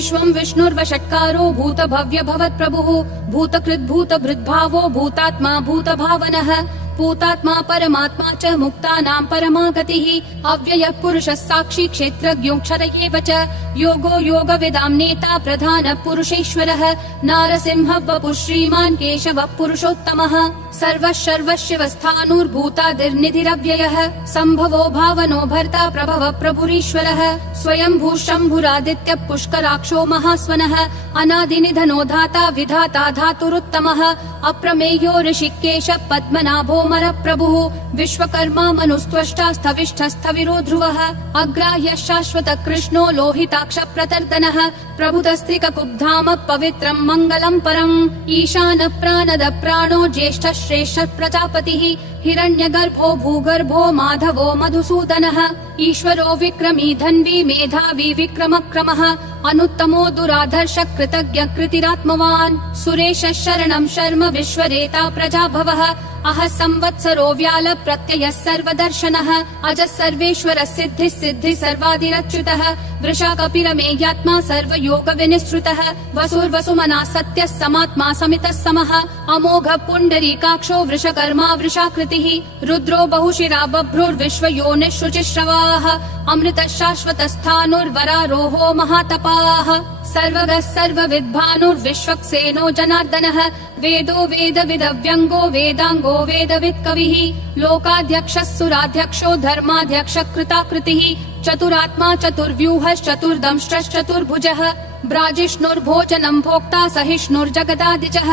विश्वं विष्णुर्वषट्कारो भूत भव्य भवत्प्रभुः भूतकृद् भूतभृद्भावो भूतात्मा भूतभावनः भूतात्मा परमात्मा च मुक्तानां परमा गतिः अव्ययः पुरुषः साक्षी क्षेत्रज्ञोऽक्षर एव च योगो योगविदां नेता प्रधानः पुरुषेश्वरः नारसिंहः वपुः श्रीमान् केशवः पुरुषोत्तमः सर्वः सर्वशिवस्थाणुर्भूतादिर्निधिरव्ययः सम्भवो भावनो भर्ता प्रभवः प्रभुरीश्वरः स्वयंभू शम्भुरादित्यः पुष्कराक्षो महास्वनः अनादिनिधनो धाता विधाता धातुरुत्तमः अप्रमेयो ऋषिकेशः पद्मनाभो प्रभुः विश्वकर्मा मनुस्त्वष्टा स्थविष्ठस्थविरो ध्रुवः अग्राह्यः शाश्वतः कृष्णो लोहिताक्ष प्रतर्दनः प्रभुतस्त्रिककुब्धाम पवित्रम् मङ्गलम् परम् ईशानः प्राणदः प्राणो ज्येष्ठः श्रेष्ठः प्रजापतिः हिरण्यगर्भो भूगर्भो माधवो मधुसूदनः ईश्वरो विक्रमी धन्वी मेधावी विक्रमक्रमः अनुत्तमो दुराधर्ष कृतज्ञ कृतिरात्मवान् सुरेशः शरणं शर्म विश्वरेता प्रजाभवः अह संवत्सरो व्याल प्रत्ययः सर्वदर्शनः अजः सर्वेश्वरः सिद्धिः सिद्धिः सर्वादिरच्युतः वृषा कपिरमेयात्मा सर्वयोग विनिसृतः वसुर्वसुमना सत्यः समात्मा समितः समः अमोघः पुण्डरीकाक्षो वृषकर्मा वृषाकृतिः रुद्रो बहुशिरा बभ्रुर्विश्वयोनिः शुचिश्रवाः अमृतः शाश्वतस्थाणुर्वरारोहो महातपाः सर्वगः सर्वविद्भानुर्विश्वक्सेनो जनार्दनः वेदो वेदविदव्यङ्गो वेदाङ्गो वेदवित् कविः लोकाध्यक्षः सुराध्यक्षो धर्माध्यक्षः कृताकृतिः चतुरात्मा चतुर्व्यूहश्चतुर्दंष्ट्रश्चतुर्भुजः ब्राजिष्णुर्भोजनं भोक्ता सहिष्णुर्जगदादिजः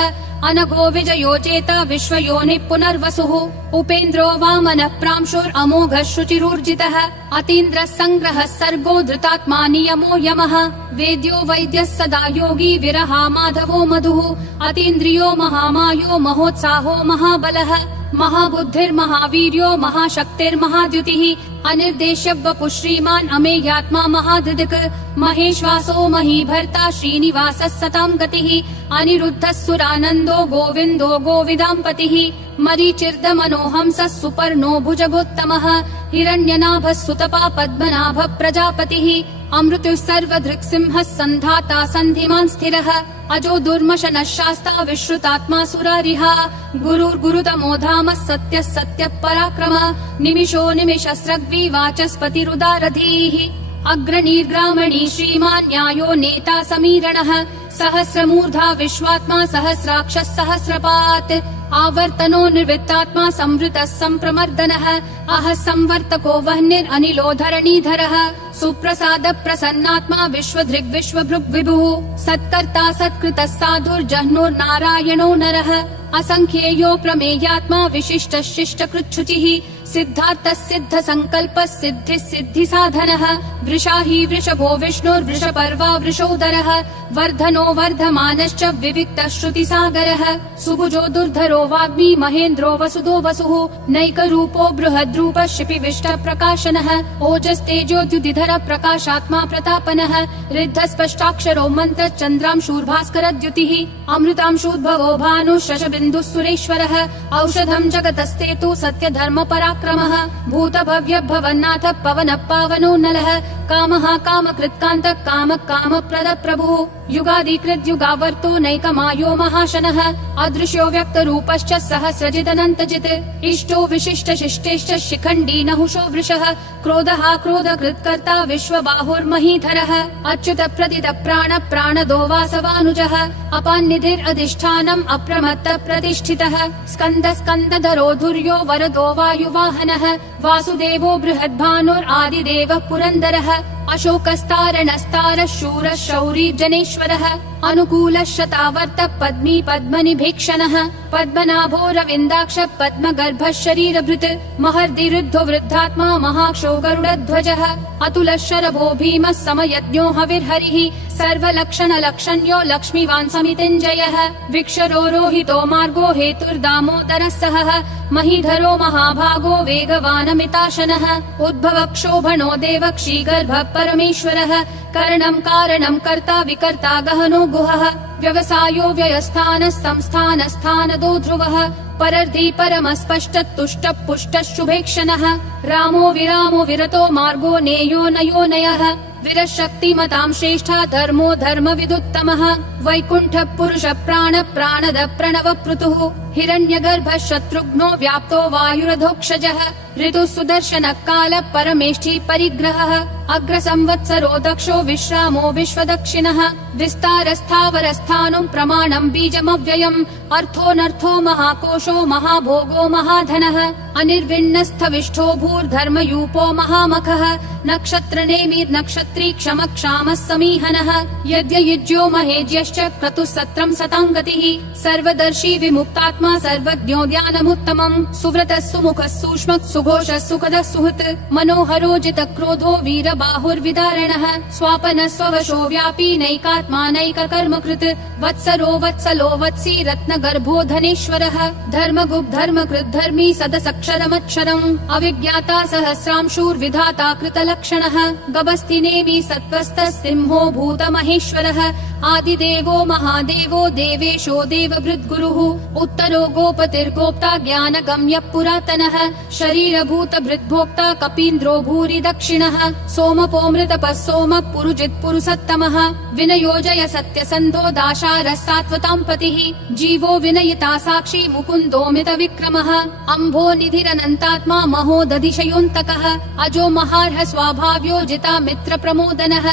अनघो विजयो जेता विश्वयोनिः पुनर्वसुः उपेन्द्रो वामनः प्रांशुरमोघः शुचिरूर्जितः अतीन्द्रः सङ्ग्रहः सर्गो धृतात्मा नियमो यमः वेद्यो वैद्यः सदा योगी विरहा माधवो मधुः अतीन्द्रियो महामायो महोत्साहो महाबलः महाबुद्धिर्महावीर्यो महाशक्तिर्महाद्युतिः अनिर्देश्य वपुः श्रीमान् अमेयात्मा महाधृदिक् महेश्वासो महीभर्ता श्रीनिवासः सतां गतिः अनिरुद्धः सुरानन्दो गोविन्दो गोविदाम्पतिः मरीचिर्दमनोहंसः सुपर्णो भुजगोत्तमः हिरण्यनाभः सुतपा पद्मनाभः प्रजापतिः अमृतुः सर्वधृक्सिंहः सन्धाता सन्धिमान् स्थिरः अजो दुर्मशनः शास्ता विश्रुतात्मा सुरारिः गुरुर्गुरुतमो धामः सत्यः सत्यः पराक्रमः निमिषो निमिषस्रग्वी वाचस्पतिरुदारधीः अग्रणीर्ग्रामणी श्रीमान् न्यायो नेता समीरणः सहस्रमूर्धा विश्वात्मा सहस्राक्षः सहस्रपात् आवर्तनो निर्वित्तात्मा संवृतः सम्प्रमर्दनः अह संवर्तको वह्निरनिलो धरणीधरः सुप्रसाद प्रसन्नात्मा विश्वधृग् विश्वभृग् विभुः सत्कर्ता सत्कृतः साधुर्जह्नुर्नारायणो नरः असंख्येयो प्रमेयात्मा विशिष्टः शिष्टकृच्छुचिः सिद्धार्थः सिद्ध संकल्पः सिद्धिः सिद्धि साधनः वृषाही वृषभो विष्णुर्वृषपर्वा वृषोदरः वर्धनो वर्धमानश्च विविक्तः श्रुतिसागरः सुभुजो दुर्धरो वाग्मी महेन्द्रो वसुदो वसुः नैकरूपो बृहद्रूपः शिपिविष्ट प्रकाशनः ओजस्तेजोद्युतिधर प्रकाशात्मा प्रतापनः ऋद्धस्पष्टाक्षरो मन्त्र चन्द्रांशूर्भास्करद्युतिः अमृतांशूद्भवो भानुः शशबिन्दुः सुरेश्वरः औषधं जगतस्तेतु सत्यधर्म पराक्रमः भूतभव्य भवन्नाथ पवनः पावनो नलः कामः कामकृत्कान्तः कामः कामप्रदः प्रभुः युगादिकृत् युगावर्तो नैकमायो महाशनः अदृश्यो व्यक्तरूपश्च सहस्रजिदनन्तजित् इष्टो विशिष्ट शिष्टेश्च शिखण्डी नहुषो वृषः क्रोधः क्रोधकृत्कर्ता विश्वबाहुर्महीधरः अच्युत प्रदित प्राण प्राणदो वासवानुजः अपान्निधिरधिष्ठानम् अप्रमत्त प्रतिष्ठितः स्कन्द स्कन्दधरो धुर्यो वरदो वायुवाहनः वासुदेवो बृहद्भानुरादिदेवः पुरन्दरः अशोकस्तारणस्तारः शूरः शौरी जनेश्वरः अनुकूलः शतावर्त पद्मी पद्मनिभीक्षणः पद्मनाभो रविन्दाक्ष पद्मगर्भः शरीरभृत् महर्दिरुद्धो वृद्धात्मा महाक्षो गरुडध्वजः अतुलः शरभो भीमः समयज्ञो हविर्हरिः सर्वलक्षणलक्षण्यो लक्ष्मीवान् समितिञ्जयः विक्षरो रोहितो मार्गो हेतुर्दामोदरः सहः महीधरो महाभागो वेगवानमिताशनः उद्भव क्षोभणो देवक्षीगर्भः परमेश्वरः करणं कारणं कर्ता विकर्ता गहनो गुहः व्यवसायो व्ययस्थानः संस्थानस्थानदो ध्रुवः परर्धि परमस्पष्ट तुष्ट पुष्ट शुभेक्षणः रामो विरामो विरतो मार्गो नेयो नयो नयः विरशक्तिमतां श्रेष्ठा धर्मो धर्मविदुत्तमः वैकुण्ठ पुरुष प्राण प्राणद प्रणव पृतुः हिरण्यगर्भ शत्रुघ्नो व्याप्तो वायुरधोक्षजः ऋतु सुदर्शन काल परमेष्ठी परिग्रहः अग्र संवत्सरो दक्षो विश्रामो विश्वदक्षिणः विस्तारस्थावरस्थानुं प्रमाणं बीजमव्ययम् अर्थोऽनर्थो महाकोशो महाभोगो महाधनः अनिर्विण्णस्थविष्ठो भूर्धर्मयूपो महामखः नक्षत्रनेमि नक्षत्री क्षम क्षामः समीहनः यज्ञयुज्यो महेज्यश्च क्रतुः सत्रं सतां गतिः सर्वदर्शी विमुक्तात्मा सर्वज्ञो ज्ञानमुत्तमम् सुव्रतः सुमुखः सूक्ष्मः सुघोषः सुखदः सुहृत् मनोहरो जितक्रोधो वीरबाहुर्विदारणः स्वापनः स्ववशो व्यापी नैकात्मा नैककर्मकृत् वत्सरो वत्सलो वत्सी रत्नगर्भो धनेश्वरः धर्मगुप् धर्मकृत् धर्मी सदसक्षरमक्षरम् अविज्ञाता सहस्रांशूर्विधाता कृतलक्षणः गभस्तिनेमि सत्त्वस्थः सिंहो भूतमहेश्वरः आदिदेवो महादेवो देवेशो देवभृद्गुरुः उत्तरो गोपतिर्गोप्ता ज्ञानगम्यः पुरातनः शरीरभूतभृद्भोक्ता कपीन्द्रो भूरि दक्षिणः सोमपोऽमृतपः सोमः पुरुजित् पुरुषोत्तमः विनयोजय सत्यसन्धो दाशारः सात्वतां पतिः जीवो विनयिता साक्षी मुकुन्दोमित विक्रमः अम्भो निधिरनन्तात्मा महोदधिशयोऽन्तकः अजो महार्ह स्वाभाव्यो जिता मित्र प्रमोदनः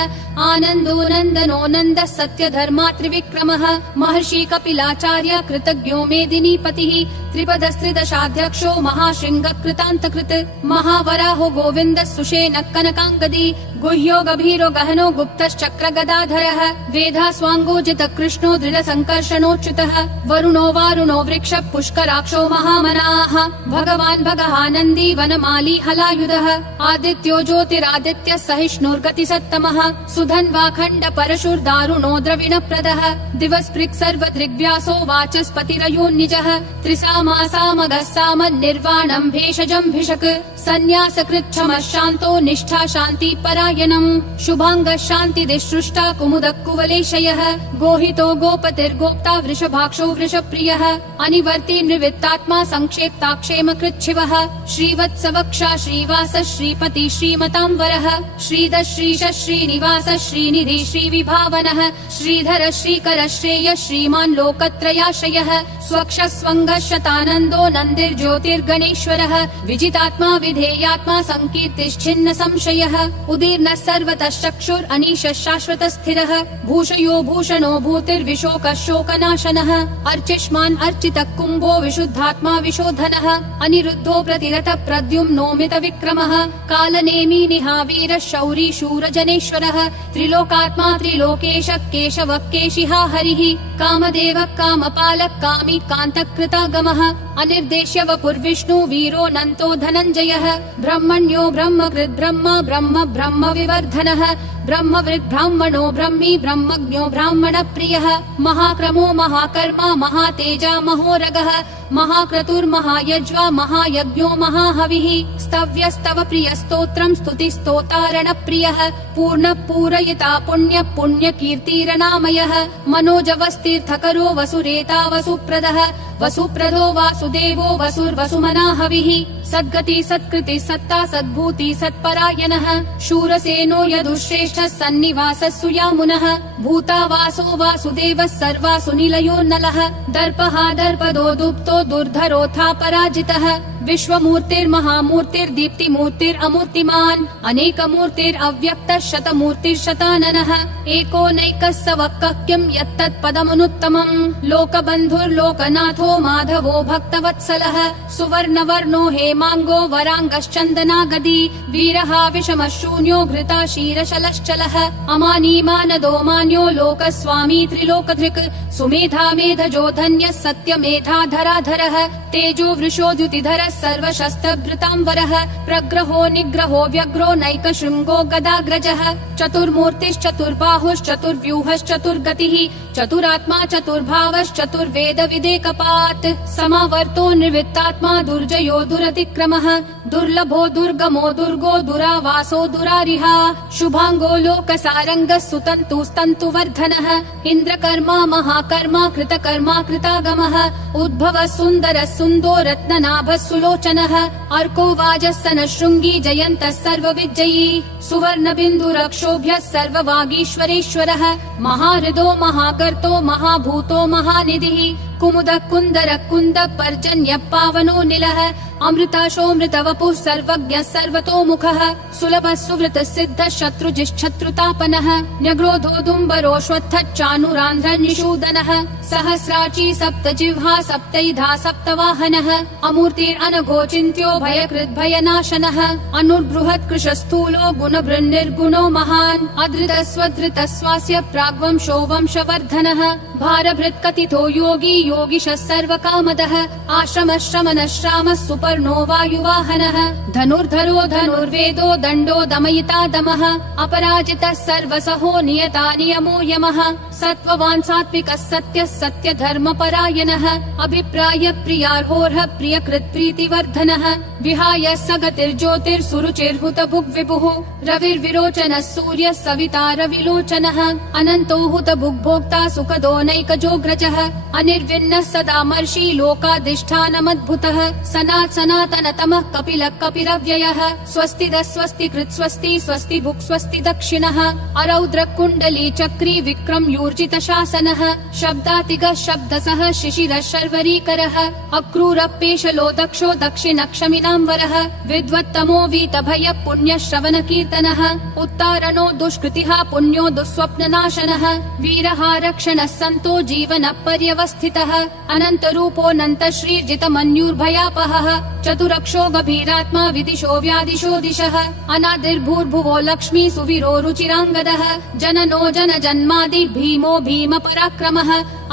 आनन्दो नन्दनो नन्दः सत्य धर्मा त्रिविक्रमः महर्षि कपिलाचार्य कृतज्ञो मेदिनीपतिः त्रिपदस्त्रिदशाध्यक्षो महाशृंग कृतान्तकृत् महावराहो गोविन्द सुषेण कनकाङ्गदी गुह्यो गभीरो गहनो गुप्तश्चक्र गदाधरः वेधा स्वाङ्गोजित कृष्णो दृढ संकर्षणोच्युतः वरुणो वारुणो वृक्ष पुष्कराक्षो महामनाः भगवान् भगहानन्दी वनमाली हलायुधः आदित्यो ज्योतिरादित्य सहिष्णुर्गति सत्तमः सुधन्वाखण्ड परशुर्दारुणो द्रविणप्रदः दिवस्पृक् सर्वदृग्व्यासो वाचस्पतिरयोन्निजः त्रिसामासामगः सामन्निर्वाणम् भेषजम् भिषक् सन्न्यासकृच्छमः शान्तो निष्ठा शान्ति परायणम् शुभाङ्गः शान्तिदिसृष्टा कुमुदः कुवलेशयः गोहितो गोपतिर्गोप्ता वृषभाक्षो वृषप्रियः अनिवर्ति निवृत्तात्मा संक्षेप्ताक्षेम कृच्छिवः श्रीवत्सवक्षा श्रीवास श्रीपति श्रीमताम्बरः श्रीधर श्रीश श्रीनिवास श्रीनिधि श्रीविभावनः श्रीधर श्रीकर श्रेय श्रीमान् लोकत्रयाश्रयः स्वक्ष स्वङ्गः शतानन्दो नन्दिर्ज्योतिर्गणेश्वरः विजितात्मा विधेयात्मा संकीर्तिश्छिन्न संशयः उदीर्णः सर्वतः चक्षुर् अनीशः शाश्वतः स्थिरः भूषयो भूषणो भूतिर्विशोकः शोकनाशनः अर्चिष्मान् अर्चितः कुम्भो विशुद्धात्मा विशोधनः अनिरुद्धो प्रतिरतः प्रद्युम्नोमित विक्रमः कालनेमी निहावीरः शौरी शूरजनेश्वरः त्रिलोकात्मा त्रिलोकेशः केशवः केशिहा हरिः कामदेवः कामपालः कामी कान्तकृतागमः अनिर्देश्य वपुर्विष्णु वीरो नन्तो धनञ्जयः ब्रह्मण्यो ब्रह्मकृत् ब्रह्म ब्रह्म ब्रह्म विवर्धनः ब्रह्मवृद् ब्राह्मणो ब्रह्मी ब्रह्मज्ञो ब्राह्मण प्रियः महाक्रमो महाकर्मा महातेजा महोरगः महाक्रतुर्महायज्वा महायज्ञो महाहविः स्तव्यस्तव प्रियस्तोत्रम् स्तुतिस्तोतारण प्रियः पूर्ण पूरयिता पुण्य पुण्य कीर्तिरनामयः मनोजवस्तीर्थकरो वसुरेता वसुप्रदः वसुप्रदो वासुदेवो वसुर्वसुमना हविः सद्गति सत्कृति सत्ता सद्भूति सत्परायणः शूरसेनो यदुश्रेष्ठः सन्निवासः सुयामुनः भूतावासो वासुदेवः सर्वासु निलयो नलः दर्पः दर्पदो दुप्तो दुर्धरोऽथा पराजितः विश्वमूर्तिर्महामूर्तिर्दीप्तिमूर्तिरमूर्तिमान् अनेकमूर्तिरव्यक्तः शतमूर्तिर्शताननः एकोनैकः स वक्कः किम् यत्तत्पदमनुत्तमम् लोकबन्धुर्लोकनाथो माधवो भक्तवत्सलः सुवर्णवर्णो हेमाङ्गो वराङ्गश्चन्दनागदी वीरः विषमः शून्यो घृता क्षीरशलश्चलः अमानी मानदो मान्यो लोकस्वामी त्रिलोकधृक् सुमेधा मेधजो धन्यः सत्यमेधाधराधरः तेजो वृषोद्युतिधरः सर्वशस्त्रभृताम्बरः प्रग्रहो निग्रहो व्यग्रो नैकशृङ्गो गदाग्रजः चतुर्मूर्तिश्चतुर्बाहुश्चतुर्व्यूहश्चतुर्गतिः चतुरात्मा चतुर्भावश्चतुर्वेद विदेकपात् समावर्तो निर्वृत्तात्मा दुर्जयो दुरतिक्रमः दुर्लभो दुर्गमो दुर्गो दुरावासो दुरारिहा शुभांगो लोकसारंगः सुतन्तुस्तन्तुवर्धनः इन्द्रकर्मा महाकर्मा कृतकर्मा कृतागमः उद्भवः सुन्दरः सुन्दो रत्ननाभः सुलोचनः अर्को वाजस्सनः शृङ्गी जयन्तः सर्वविजयी सुवर्णबिन्दुरक्षोभ्यः सर्ववागीश्वरेश्वरः महाहृदो महाकर्तो महाभूतो महानिधिः कुमुदः कुन्दरः कुन्दः पर्जन्यः पावनो निलः अमृताशोऽमृतवपुः सर्वज्ञः सर्वतोमुखः सुलभः सुवृतः सिद्धः शत्रुजिश्शत्रुतापनः न्यग्रोधोदुम्बरोऽश्वत्थः चाणूरान्ध्रनिषूदनः सहस्राची सप्तजिह्वा सप्तैधा सप्तवाहनः अमूर्तिरनघोचिन्त्यो भयकृद्भयनाशनः अनुर्बृहत्कृशस्थूलो गुणभृन्निर्गुणो महान् अधृतः स्वधृतः स्वास्य प्राग्वंशो वंशवर्धनः भारभृत्कथितो योगी योगिशः सर्वकामदः आश्रमः श्रमणः श्रामः सुपर्णो वायुवाहनः धनुर्धरो धनुर्वेदो दण्डो दमयिता दमः अपराजितः सर्वसहो नियता नियमो यमः सत्त्ववान् सात्विकः सत्यः सत्यधर्मपरायणः अभिप्राय प्रियार्होर्ह प्रियकृत् प्रीतिवर्धनः विहाय सगतिर्ज्योतिर्सुरुचिर्हुतभुग्विभुः रविर्विरोचनः सूर्यः सविता रविलोचनः अनन्तो हुतभुग्भोक्ता सुखदो नैकजोऽग्रजः अनिर्विण्णः सदामर्षि लोकाधिष्ठानमद्भुतः सनातनतमः कपिलः कपिरव्ययः स्वस्तिदः स्वस्तिकृत् स्वस्ति स्वस्ति भुक् स्वस्ति दक्षिणः अरौद्रः कुण्डली चक्री विक्रम यूर्जित शासनः शब्दातिगः शब्दसः शिशिरः शर्वरीकरः अक्रूरपेशलो दक्षो दक्षिणक्षमिनाम्बरः विद्वत्तमो वीतभयः पुण्यः श्रवणकीर्तनः उत्तारणो दुष्कृतिः पुण्यो दुःस्वप्ननाशनः वीरः रक्षणः सन्तो जीवनः पर्यवस्थितः अनन्तरूपोऽनन्त श्रीर्जितमन्युर्भयापहः चतुरक्षो गभीरात्मा विदिशो व्यादिशो दिशः अनादिर्भूर्भुवो लक्ष्मी सुवीरो रुचिराङ्गदः जननो जनजन्मादि भीमो भीम पराक्रमः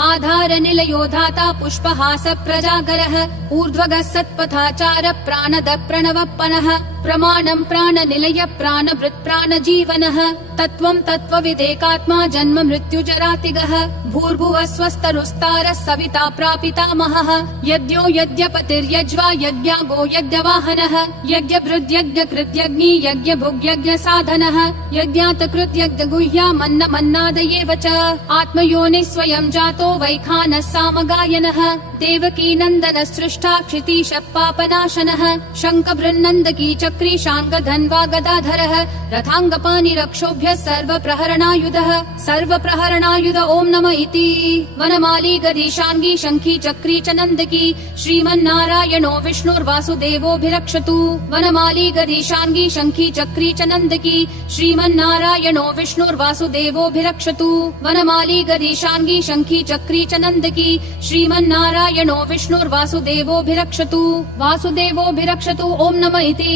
आधार निलयो धाता पुष्पहास प्रजागरः ऊर्ध्वगः सत्पथाचार प्राणद प्रणवप्पनः प्रमाणं प्राणनिलय प्राणभृत् प्राणजीवनः तत्त्वं तत्त्वविदेकात्मा जन्म मृत्युजरातिगः भूर्भुवः स्वस्तरुस्तारः सविता प्रापितामहः यज्ञो यज्ञपतिर्यज्वा यज्ञागो यज्ञवाहनः यज्ञभृद्यज्ञकृत्यग्नि यज्ञभुग्यज्ञसाधनः यज्ञातकृत्यज्ञगुह्यामन्नमन्नादयेव च आत्मयोनिः स्वयं जातो वैखानः सामगायनः देवकी नन्दनः सृष्टा क्षितीशः पापनाशनः शङ्खबृन्नन्दकी चक्री शाङ्गधन्वा गदाधरः रथाङ्गपाणिरक्षोभ्यः सर्वप्रहरणायुध ॐ नमः इति वनमाली गदीशाङ्गी शङ्खी चक्री च नन्दकी श्रीमन्नारायणो विष्णुर्वासुदेवोऽभिरक्षतु वनमाली गदीशाङ्गी शङ्खी चक्री च नन्दकी श्रीमन्नारायणो विष्णुर्वासुदेवोऽभिरक्षतु वनमाली गदीशाङ्गी शङ्खी चक्री च नन्दकी श्रीमन्नारायणो विष्णुर्वासुदेवोऽभिरक्षतु वासुदेवोऽभिरक्षतु ॐ नमः इति।